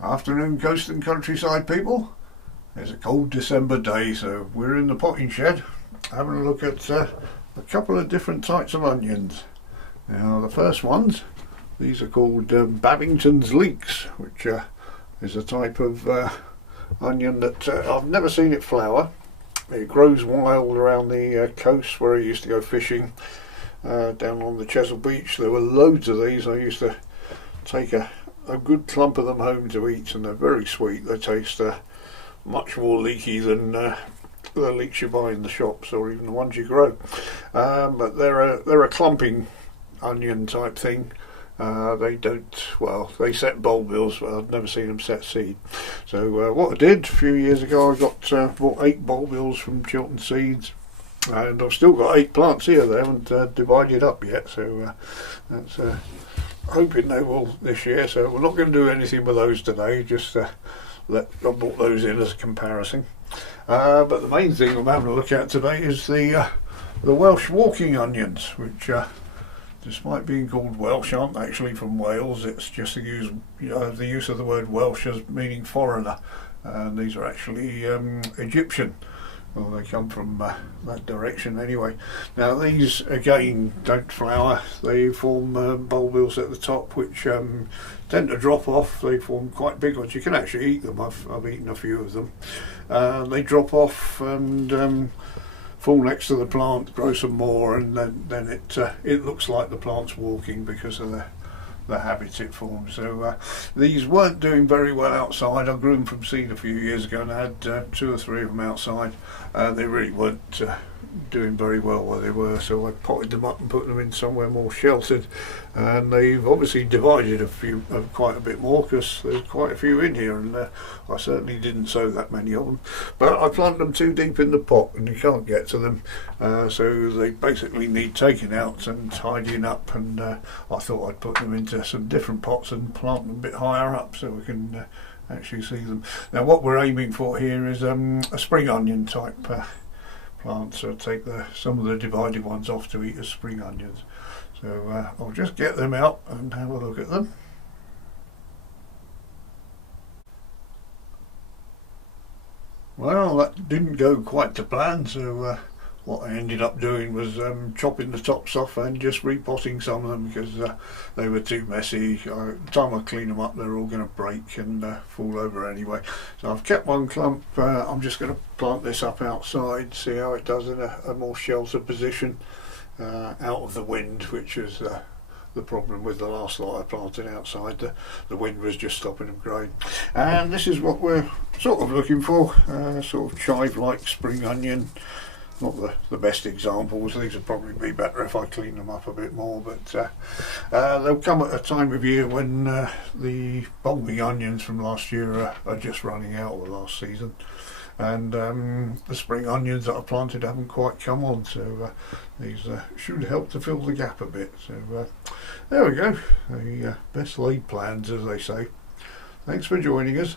Afternoon, coast and countryside people. It's a cold December day, so we're in the potting shed having a look at a couple of different types of onions. Now, the first ones, these are called Babington's Leeks, which is a type of onion that I've never seen it flower. It grows wild around the coast where I used to go fishing down on the Chesil Beach. There were loads of these. I used to take a good clump of them home to eat, and they're very sweet. They taste much more leaky than the leeks you buy in the shops or even the ones you grow. But they're a clumping onion type thing. They set bulbils, but I've never seen them set seed. So what I did a few years ago, I bought 8 bulbils from Chiltern Seeds, and I've still got 8 plants here. They haven't divided up yet, so that's hoping they will this year. So we're not going to do anything with those today, just I brought those in as a comparison. But the main thing I'm having a look at today is the Welsh walking onions, which despite being called Welsh, aren't actually from Wales. It's just the use of the word Welsh as meaning foreigner, and these are actually Egyptian. Well, they come from that direction anyway. Now these again don't flower. They form bulbils at the top, which tend to drop off. They form quite big ones. You can actually eat them. I've eaten a few of them. They drop off and fall next to the plant, grow some more, and then it looks like the plant's walking because of the habits it forms. So these weren't doing very well outside. I grew them from seed a few years ago and I had 2 or 3 of them outside. They really weren't doing very well where they were, so I potted them up and put them in somewhere more sheltered, and they've obviously divided quite a bit more, because there's quite a few in here, and I certainly didn't sow that many of them, but I planted them too deep in the pot and you can't get to them, so they basically need taking out and tidying up, and I thought I'd put them into some different pots and plant them a bit higher up so we can actually see them. Now what we're aiming for here is a spring onion type plant, so take some of the divided ones off to eat as spring onions. So I'll just get them out and have a look at them. Well, that didn't go quite to plan, so what I ended up doing was chopping the tops off and just repotting some of them, because they were too messy. By the time I clean them up, they're all going to break and fall over anyway. So I've kept one clump. I'm just going to plant this up outside, see how it does in a more sheltered position, out of the wind, which is the problem with the last lot I planted outside. The wind was just stopping them growing. And this is what we're sort of looking for, sort of chive-like spring onion. Not the best examples. These would probably be better if I clean them up a bit more, but they'll come at a time of year when the bulbing onions from last year are just running out, or last season, and the spring onions that I planted haven't quite come on, so these should help to fill the gap a bit. So there we go, the best laid plans, as they say. Thanks for joining us.